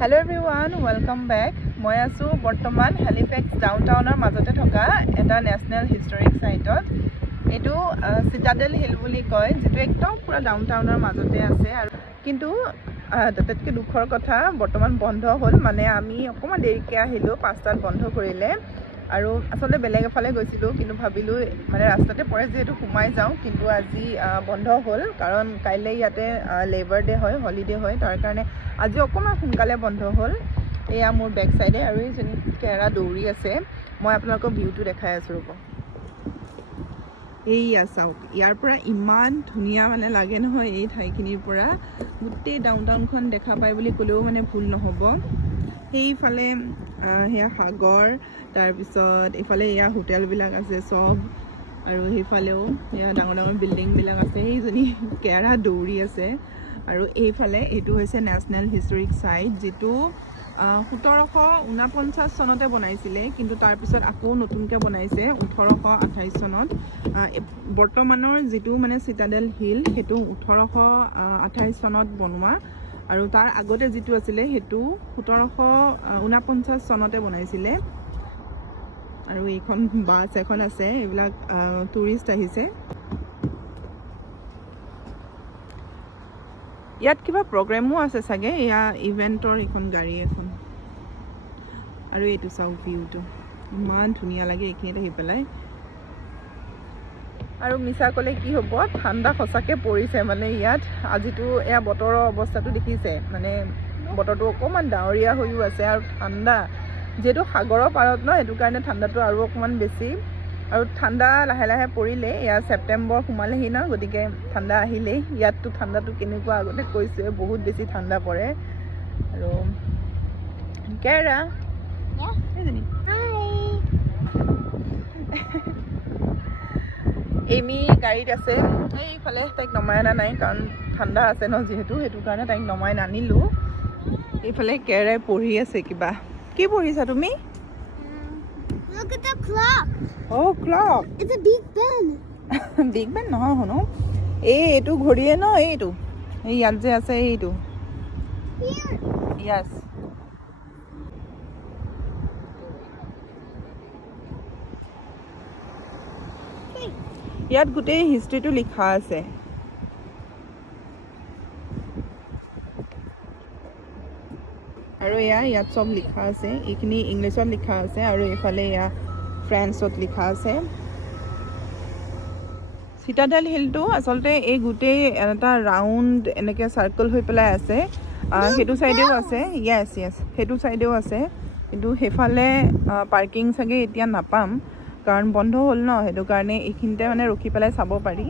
Hello everyone, welcome back. মই আছো বৰ্তমান হেলিফেক্স ডাউনটাউনৰ মাজতে থকা এটা নেশ্যনেল হিষ্টৰিক সাইটত। এটো সিটাডেল হিল বুলি কয়, যেটো একদম পুৰা ডাউনটাউনৰ মাজতে আছে আৰু কিন্তু তাতকৈ দুখৰ কথা বৰ্তমান বন্ধ হ'ল। মানে আমি অকমান দেৰিকৈ আহিলো, 5টাত বন্ধ কৰিলে আৰু আসলে বেলেগ এফালে গৈছিলো, কিন্তু ভাবিলো মানে ৰাস্তাতে পৰে যেহেতু সোমাই যাওঁ। কিন্তু আজি বন্ধ হ'ল কাৰণ কাইলৈ ইয়াতে লেবাৰ ডে হয়, হলিডে হয়, তাৰ কাৰণে আজি অকমান সোনকালে বন্ধ হ'ল। এয়া মোৰ বেক সাইডে আৰু এইজনী কেৰা দৌৰি আছে। মই আপোনালোকক ভিউটো দেখাই আছো ৰ'ব। এইয়া চাওক, ইয়াৰ পৰা ইমান ধুনীয়া মানে লাগে নহয়। এই ঠাইখিনিৰ পৰা গোটেই ডাউনটাউনখন দেখা পায় বুলি ক'লেও মানে ভুল নহ'ব। সেইফালে সেয়া সাগৰ, তাৰপিছত এইফালে এয়া হোটেলবিলাক আছে চব, আৰু সেইফালেও এয়া ডাঙৰ ডাঙৰ বিল্ডিংবিলাক আছে। সেইজনী কেৰা দৌৰি আছে। আৰু এইফালে এইটো হৈছে নেশ্যনেল হিষ্টৰিক সাইট, যিটো 1749 চনতে বনাইছিলে, কিন্তু তাৰপিছত আকৌ নতুনকৈ বনাইছে 1828 চনত। বৰ্তমানৰ যিটো মানে চিটাডেল হিল সেইটো 1828 চনত বনোৱা, আৰু তাৰ আগতে যিটো আছিলে সেইটো 1749 চনতে বনাইছিলে। আৰু এইখন বাছ এখন আছে, এইবিলাক টুৰিষ্ট আহিছে। ইয়াত কিবা প্ৰগ্ৰেমো আছে চাগে, এয়া ইভেণ্টৰ এইখন গাড়ী এখন। আৰু এইটো চাওক ভিউটো, ইমান ধুনীয়া লাগে এইখিনিত আহি পেলাই। আৰু মিছা ক'লে কি হ'ব, ঠাণ্ডা সঁচাকৈ পৰিছে। মানে ইয়াত আজিতো এয়া বতৰৰ অৱস্থাটো দেখিছে, মানে বতৰটো অকণমান ডাৱৰীয়া হৈও আছে আৰু ঠাণ্ডা। যিহেতু সাগৰৰ পাৰত ন, সেইটো কাৰণে ঠাণ্ডাটো আৰু অকণমান বেছি। আৰু ঠাণ্ডা লাহে লাহে পৰিলে, এয়া ছেপ্টেম্বৰ সোমালেহি ন, গতিকে ঠাণ্ডা আহিলেই। ইয়াততো ঠাণ্ডাটো কেনেকুৱা আগতে কৈছোৱে, বহুত বেছি ঠাণ্ডা পৰে। আৰু কেৰা এমি গাড়ীত আছে, এইফালে তাইক নমাই অনা নাই কাৰণ ঠাণ্ডা আছে ন যিহেতু, সেইটো কাৰণে তাইক নমাই নানিলোঁ। এইফালে কেৰাই পঢ়ি আছে কিবা। কি পঢ়িছা তুমি? Look at the clock. Oh, clock. It's a Big Ben. Big Ben নহয় শুনো, এইটো ঘড়ীয়ে ন, এইটো এই ইয়াত যে আছে এইটো। Here. Yes. ইয়াত গোটেই হিষ্ট্ৰীটো লিখা আছে। আৰু ইয়াত চব লিখা আছে, এইখিনি ইংলিছত লিখা আছে আৰু এইফালে ফ্ৰেঞ্চত লিখা আছে। চিটাডেল হিলটো আচলতে এই গোটেই এটা ৰাউণ্ড এনেকৈ চাৰ্কল হৈ পেলাই আছে। সেইটো চাইডেও আছে, য়েছ সেইটো চাইডেও আছে, কিন্তু সেইফালে পাৰ্কিং চাগে এতিয়া নাপাম কাৰণ বন্ধ হ'ল ন, সেইটো কাৰণে এইখিনিতে মানে ৰখি পেলাই চাব পাৰি।